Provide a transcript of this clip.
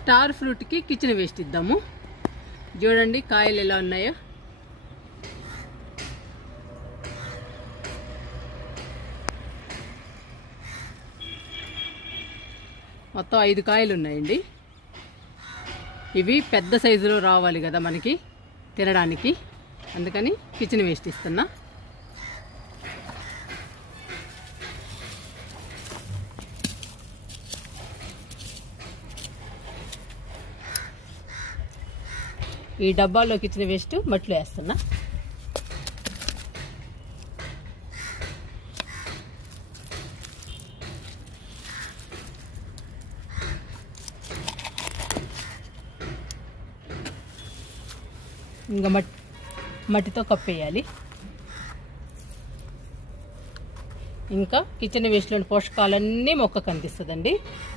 Star ఫ్రూట్కి kitchen waste ఇద్దాము. చూడండి కాయలు ఎలా ఉన్నాయో. మొత్తం 5 కాయలు ఉన్నాయండి. ఇవి పెద్ద సైజులో రావాలి కదా మనకి తినడానికి, అందుకని కిచెన్ వేస్ట్ ఇస్తున్నా. ఈ డబ్బాలో కిచెన్ వేస్ట్ మట్టిలో వేస్తున్నా. ఇంకా మట్టితో కప్పేయాలి. ఇంకా కిచెన్ వేస్ట్లోని పోషకాలన్నీ మొక్కకు అందిస్తుందండి.